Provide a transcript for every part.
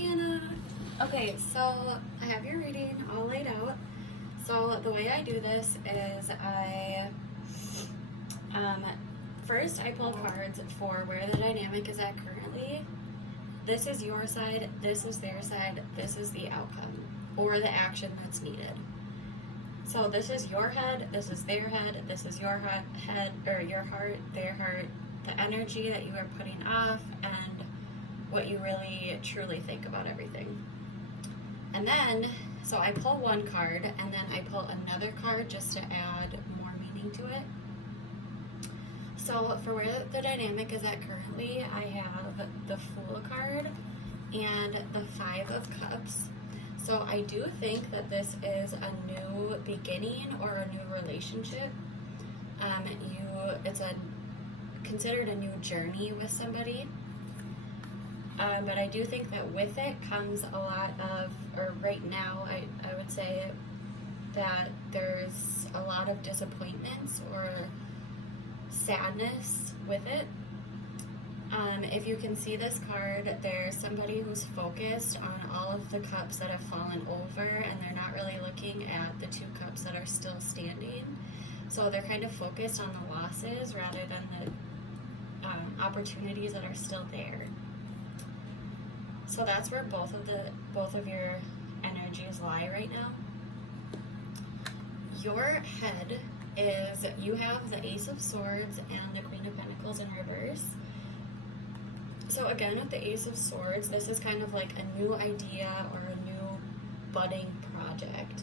Anna. Okay, so I have your reading all laid out. So the way I do this is first I pull cards for where the dynamic is at currently. This is your side, this is their side, this is the outcome or the action that's needed. So this is your head, this is their head, this is your head or your heart, their heart, the energy that you are putting off, and what you really truly think about everything. And then, so I pull one card and then I pull another card just to add more meaning to it. So for where the dynamic is at currently, I have the Fool card and the Five of Cups. So I do think that this is a new beginning or a new relationship. It's considered a new journey with somebody. But I do think that with it comes a lot of, or right now, I would say that there's a lot of disappointments or sadness with it. If you can see this card, there's somebody who's focused on all of the cups that have fallen over, and they're not really looking at the two cups that are still standing. So they're kind of focused on the losses rather than the opportunities that are still there. So that's where both of your energies lie right now. Your head is, you have the Ace of Swords and the Queen of Pentacles in reverse. So again, with the Ace of Swords, this is kind of like a new idea or a new budding project.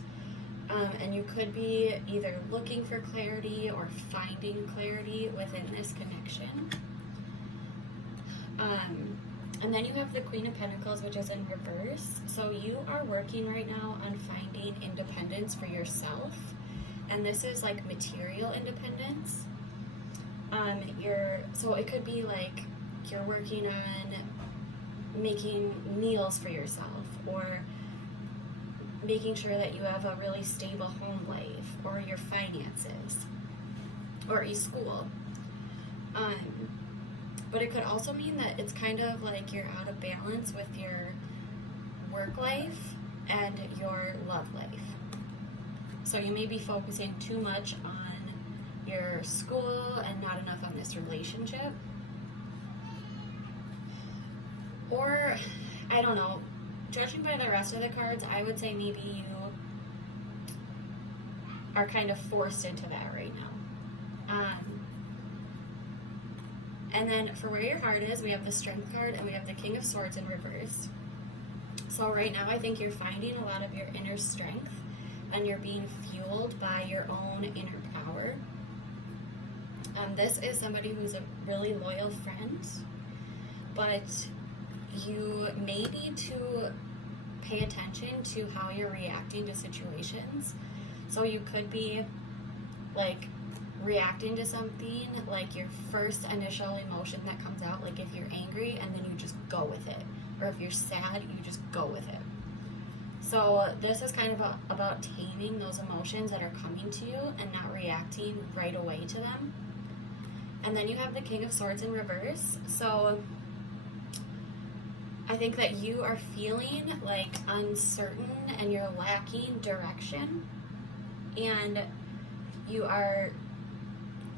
And you could be either looking for clarity or finding clarity within this connection. And then you have the Queen of Pentacles, which is in reverse. So you are working right now on finding independence for yourself. And this is like material independence. So it could be like you're working on making meals for yourself, or making sure that you have a really stable home life, or your finances, or a school. But it could also mean that it's kind of like you're out of balance with your work life and your love life. So you may be focusing too much on your school and not enough on this relationship. Or, I don't know, judging by the rest of the cards, I would say maybe you are kind of forced into that right now. And then for where your heart is, we have the Strength card and we have the King of Swords in reverse. So right now I think you're finding a lot of your inner strength and you're being fueled by your own inner power. This is somebody who's a really loyal friend, but you may need to pay attention to how you're reacting to situations. So you could be like reacting to something, like your first initial emotion that comes out, like if you're angry and then you just go with it, or if you're sad, you just go with it. So this is kind of about taming those emotions that are coming to you and not reacting right away to them. And then you have the King of Swords in reverse. So I think that you are feeling like uncertain and you're lacking direction, and you are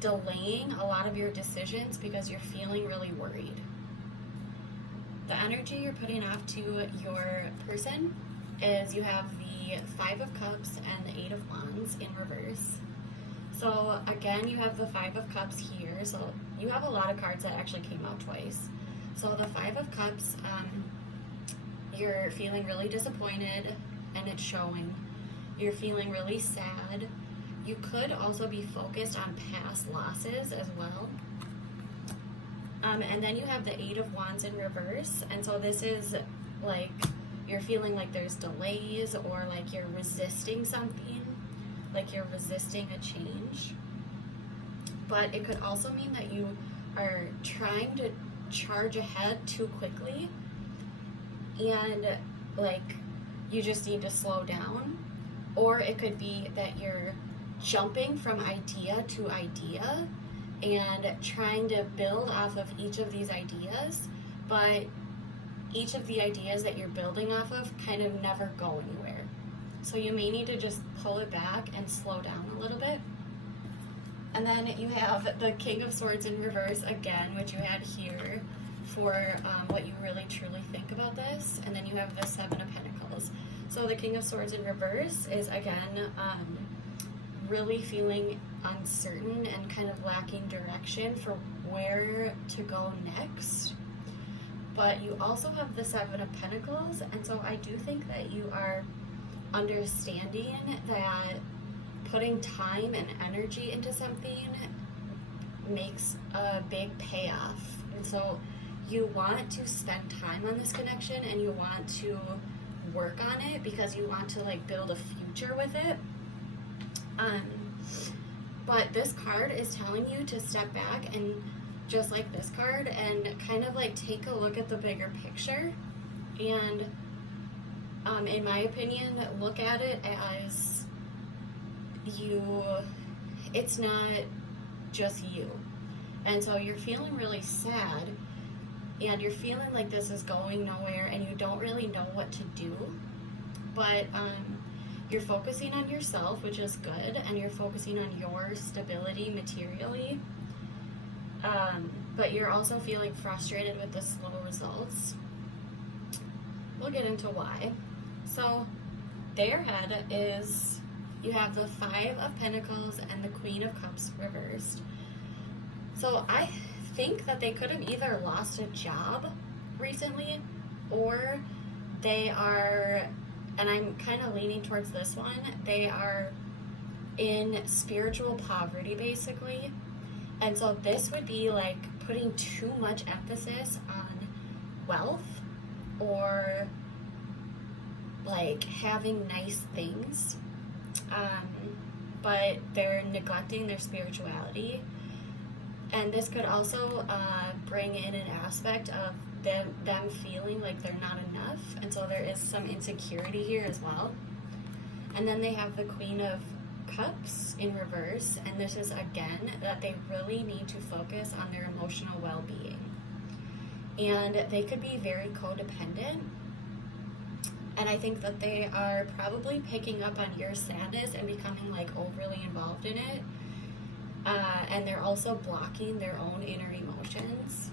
delaying a lot of your decisions because you're feeling really worried. The energy you're putting off to your person is you have the Five of Cups and the Eight of Wands in reverse. So again, you have the Five of Cups here. So you have a lot of cards that actually came out twice. So the Five of Cups, you're feeling really disappointed and it's showing. You're feeling really sad. You could also be focused on past losses as well. And then you have the Eight of Wands in reverse. And so this is like you're feeling like there's delays, or like you're resisting something, like you're resisting a change. But it could also mean that you are trying to charge ahead too quickly, and like you just need to slow down. Or it could be that you're jumping from idea to idea and trying to build off of each of these ideas, but each of the ideas that you're building off of kind of never go anywhere. So you may need to just pull it back and slow down a little bit. And then you have the King of Swords in reverse again, which you had here for what you really truly think about this. And then you have the Seven of Pentacles. So the King of Swords in reverse is again really feeling uncertain and kind of lacking direction for where to go next. But you also have the Seven of Pentacles, and so I do think that you are understanding that putting time and energy into something makes a big payoff. And so you want to spend time on this connection, and you want to work on it because you want to like build a future with it. But this card is telling you to step back and just like this card and kind of like take a look at the bigger picture, and in my opinion, look at it as it's not just you. And so you're feeling really sad, and you're feeling like this is going nowhere and you don't really know what to do, but you're focusing on yourself, which is good, and you're focusing on your stability materially, but you're also feeling frustrated with the slow results. We'll get into why. So their head is, you have the Five of Pentacles and the Queen of Cups reversed. So I think that they could have either lost a job recently, or they are, and I'm kind of leaning towards this one, they are in spiritual poverty basically. And so this would be like putting too much emphasis on wealth or like having nice things, but they're neglecting their spirituality. And this could also bring in an aspect of them feeling like they're not enough, and so there is some insecurity here as well. And then they have the Queen of Cups in reverse, and this is again that they really need to focus on their emotional well-being, and they could be very codependent. And I think that they are probably picking up on your sadness and becoming like overly involved in it. And they're also blocking their own inner emotions.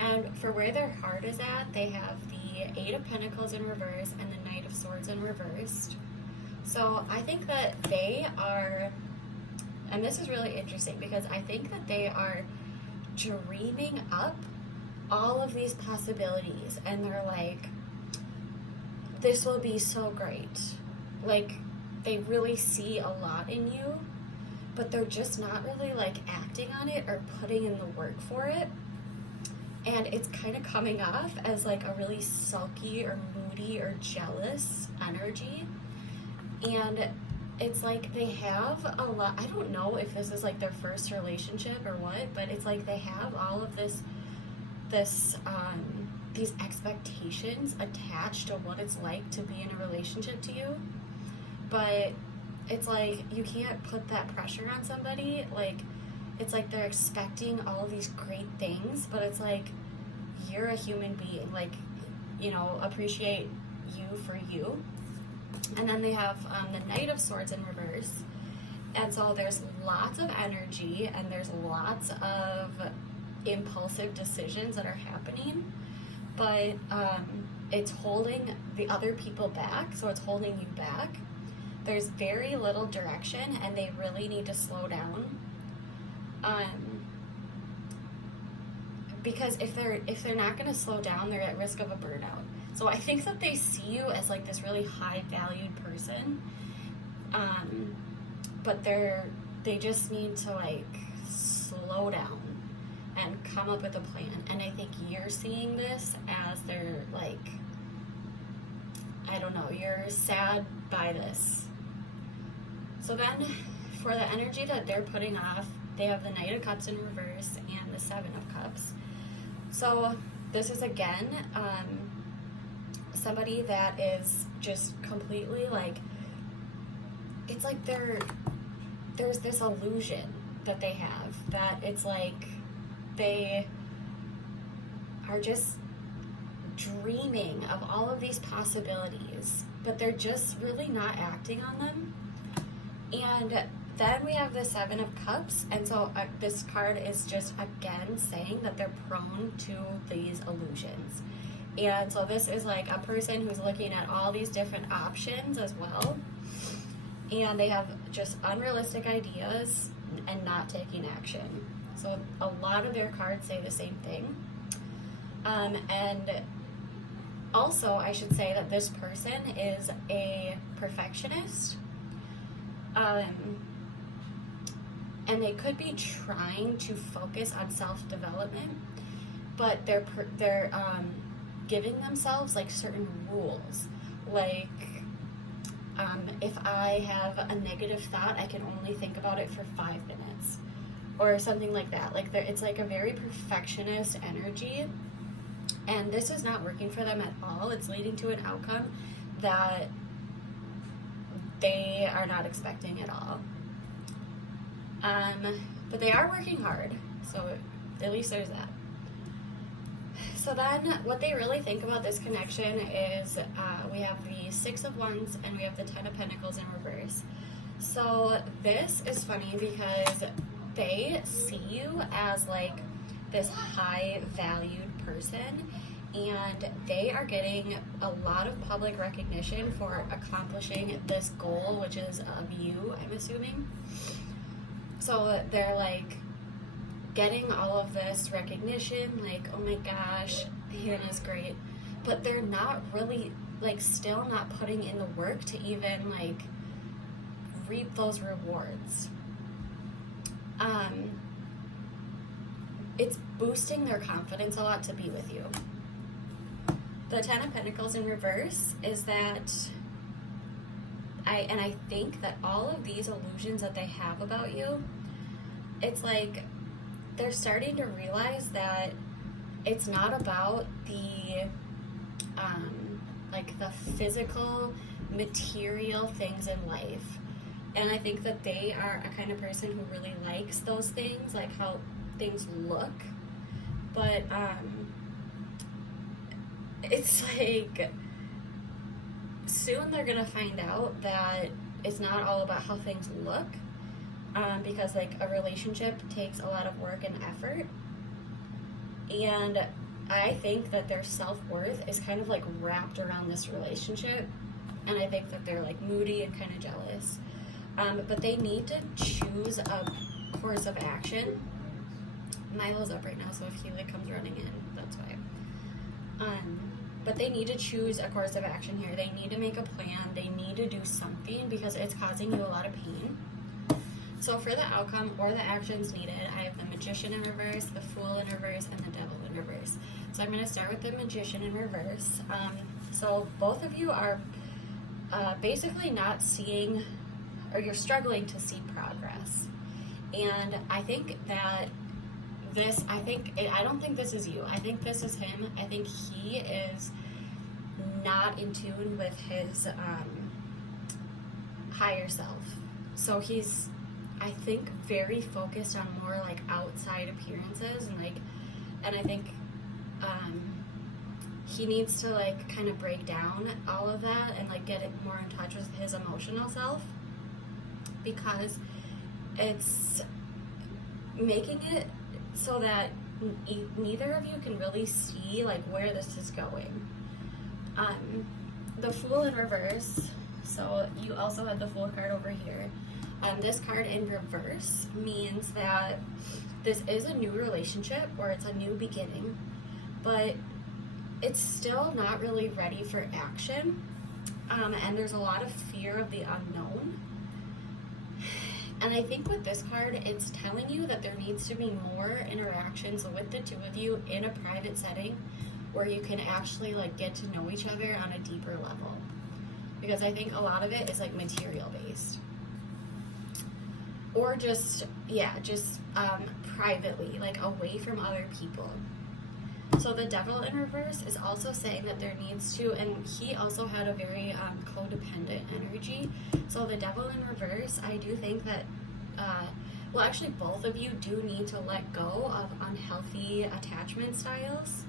And for where their heart is at, they have the Eight of Pentacles in reverse and the Knight of Swords in reversed. So I think that they are, and this is really interesting because I think that they are dreaming up all of these possibilities, and they're like, this will be so great. Like, they really see a lot in you, but they're just not really like acting on it or putting in the work for it. And it's kind of coming off as like a really sulky or moody or jealous energy. And it's like they have a lot, I don't know if this is like their first relationship or what, but it's like they have all of these expectations attached to what it's like to be in a relationship to you. But it's like you can't put that pressure on somebody. Like, it's like they're expecting all of these great things, but it's like, you're a human being. Like, you know, appreciate you for you. And then they have the Knight of Swords in reverse. And so there's lots of energy and there's lots of impulsive decisions that are happening, but it's holding the other people back, so it's holding you back. There's very little direction, and they really need to slow down. Because if they're not going to slow down, they're at risk of a burnout. So I think that they see you as like this really high valued person, but they just need to like slow down and come up with a plan. And I think you're seeing this as they're like, I don't know, you're sad by this. So then for the energy that they're putting off, they have the Knight of Cups in reverse and the Seven of Cups. So this is again somebody that is just completely like, it's like there's this illusion that they have that it's like they are just dreaming of all of these possibilities, but they're just really not acting on them. And then we have the Seven of Cups, and so this card is just again saying that they're prone to these illusions. And so this is like a person who's looking at all these different options as well, and they have just unrealistic ideas and not taking action. So a lot of their cards say the same thing. And also, I should say that this person is a perfectionist. And they could be trying to focus on self-development, but they're giving themselves like certain rules. Like, if I have a negative thought, I can only think about it for 5 minutes, or something like that. Like, it's like a very perfectionist energy, and this is not working for them at all. It's leading to an outcome that they are not expecting at all. But they are working hard, so at least there's that. So then what they really think about this connection is we have the Six of Wands and we have the Ten of Pentacles in reverse. So this is funny because they see you as like this high valued person, and they are getting a lot of public recognition for accomplishing this goal, which is of you, I'm assuming. So they're like getting all of this recognition, like, oh my gosh, Hannah's great, but they're not really, like, still not putting in the work to even like reap those rewards. It's boosting their confidence a lot to be with you. The Ten of Pentacles in reverse is that I think that all of these illusions that they have about you, it's like they're starting to realize that it's not about the like the physical material things in life. And I think that they are a kind of person who really likes those things, like how things look. But it's like soon they're gonna find out that it's not all about how things look, because like a relationship takes a lot of work and effort, and I think that their self-worth is kind of like wrapped around this relationship, and I think that they're like moody and kind of jealous, but they need to choose a course of action. Milo's up right now, so if he like comes running in, that's why. But they need to choose a course of action here. They need to make a plan. They need to do something because it's causing you a lot of pain. So for the outcome or the actions needed, I have the Magician in reverse, the Fool in reverse, and the Devil in reverse. So I'm going to start with the Magician in reverse. So both of you are basically not seeing, or you're struggling to see progress. And I think that I don't think this is you. I think this is him. I think he is not in tune with his higher self. So he's, I think, very focused on more like outside appearances, and I think he needs to like kind of break down all of that and like get it more in touch with his emotional self, because it's making it so that neither of you can really see like where this is going. The Fool in reverse, so you also have the Fool card over here. This card in reverse means that this is a new relationship or it's a new beginning, but it's still not really ready for action, and there's a lot of fear of the unknown. And I think with this card, it's telling you that there needs to be more interactions with the two of you in a private setting where you can actually like get to know each other on a deeper level. Because I think a lot of it is like material based. Or just privately, like away from other people. So the Devil in reverse is also saying that there needs to, and he also had a very codependent energy. So the Devil in reverse, I do think that, well, actually both of you do need to let go of unhealthy attachment styles.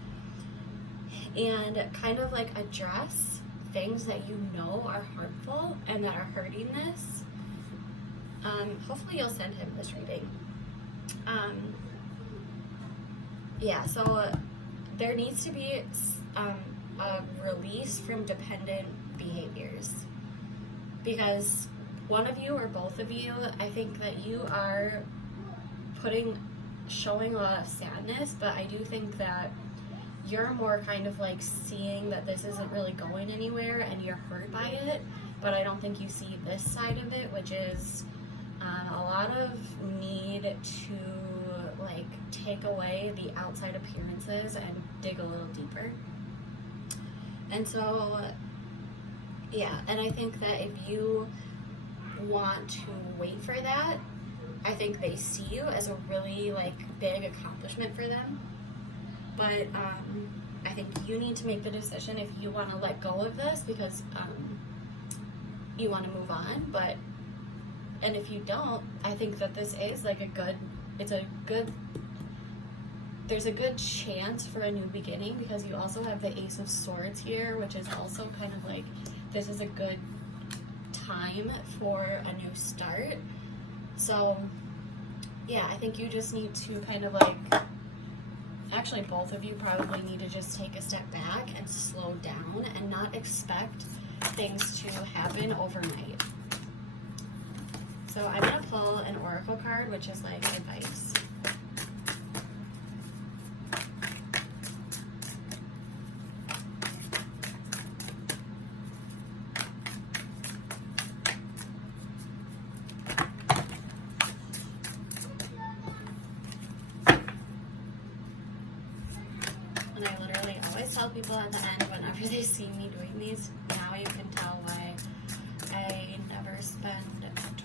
and kind of like address things that you know are harmful and that are hurting this. Hopefully you'll send him this reading. Yeah, so there needs to be a release from dependent behaviors, because one of you or both of you, I think that you are showing a lot of sadness, but I do think that you're more kind of like seeing that this isn't really going anywhere and you're hurt by it, but I don't think you see this side of it, which is a lot of need to like take away the outside appearances and dig a little deeper. And so, yeah, and I think that if you want to wait for that, I think they see you as a really like big accomplishment for them. But I think you need to make the decision if you want to let go of this, because you want to move on. And if you don't, I think that this is like there's a good chance for a new beginning, because you also have the Ace of Swords here, which is also kind of like, this is a good time for a new start. So yeah, I think you just need to kind of like, actually both of you probably need to just take a step back and slow down and not expect things to happen overnight. So I'm going to pull an oracle card, which is like advice. And I literally always tell people at the end, whenever they see me doing these, now you can tell why I never spend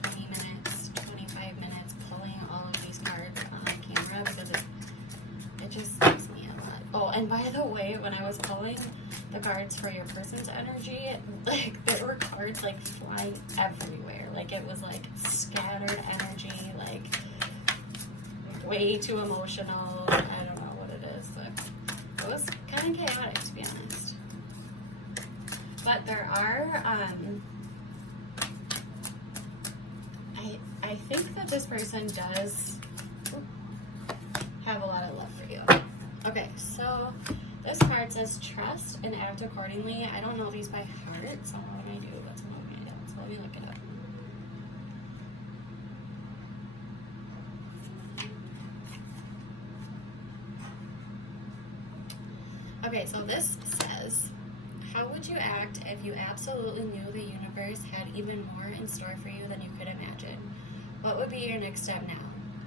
20 minutes, 25 minutes pulling all of these cards on camera, because it just gives me a lot. Oh, and by the way, when I was pulling the cards for your person's energy, like there were cards like flying everywhere. Like it was like scattered energy, like way too emotional. I don't know what it is, but it was kind of chaotic, to be honest. But there are, I think that this person does have a lot of love for you. Okay, so this card says trust and act accordingly. I don't know these by heart, so what am I do? Let's let me look it up. Okay, so this says, how would you act if you absolutely knew the universe had even more in store for you than you could imagine? What would be your next step now?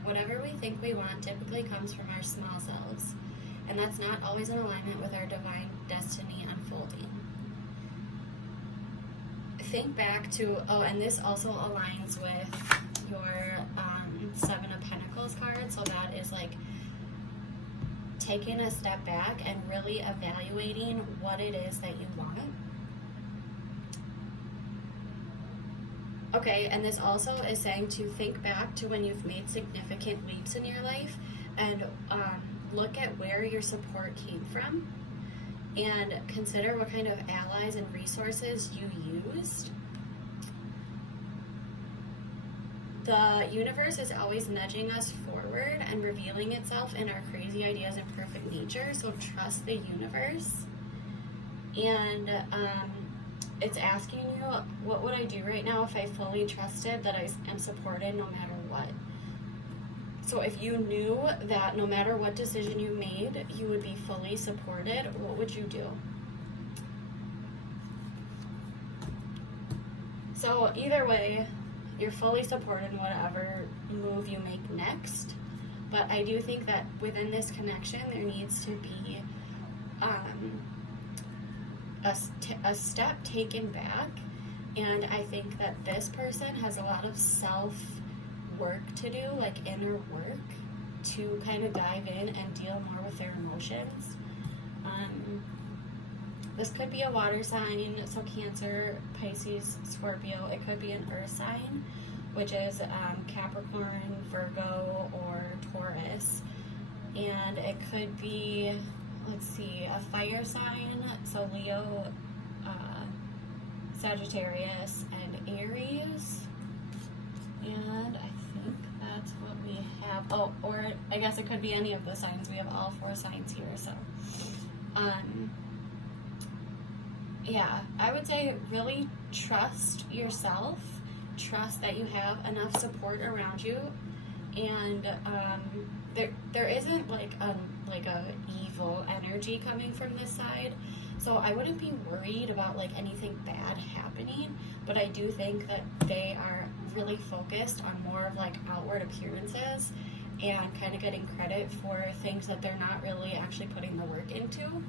Whatever we think we want typically comes from our small selves, and that's not always in alignment with our divine destiny unfolding. Think back to, and this also aligns with your Seven of Pentacles card, so that is like taking a step back and really evaluating what it is that you want. Okay, and this also is saying to think back to when you've made significant leaps in your life and look at where your support came from and consider what kind of allies and resources you used. The universe is always nudging us forward and revealing itself in our crazy ideas and perfect nature, so trust the universe. And it's asking you, what would I do right now if I fully trusted that I am supported no matter what? So if you knew that no matter what decision you made, you would be fully supported, what would you do? So either way, you're fully supported in whatever move you make next. But I do think that within this connection, there needs to be a step taken back. And I think that this person has a lot of self-work to do, like inner work, to kind of dive in and deal more with their emotions. This could be a water sign, so Cancer, Pisces, Scorpio. It could be an earth sign, which is Capricorn, Virgo, or Taurus. And it could be, let's see, a fire sign, so Leo, Sagittarius, and Aries. And I think that's what we have. Oh, or I guess it could be any of the signs. We have all 4 signs here, so yeah, I would say really trust yourself, trust that you have enough support around you, and there isn't like a evil energy coming from this side, so I wouldn't be worried about like anything bad happening, but I do think that they are really focused on more of like outward appearances and kind of getting credit for things that they're not really actually putting the work into.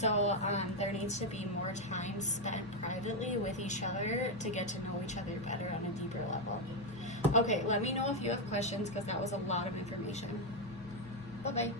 So there needs to be more time spent privately with each other to get to know each other better on a deeper level. Okay, let me know if you have questions because that was a lot of information. Bye-bye.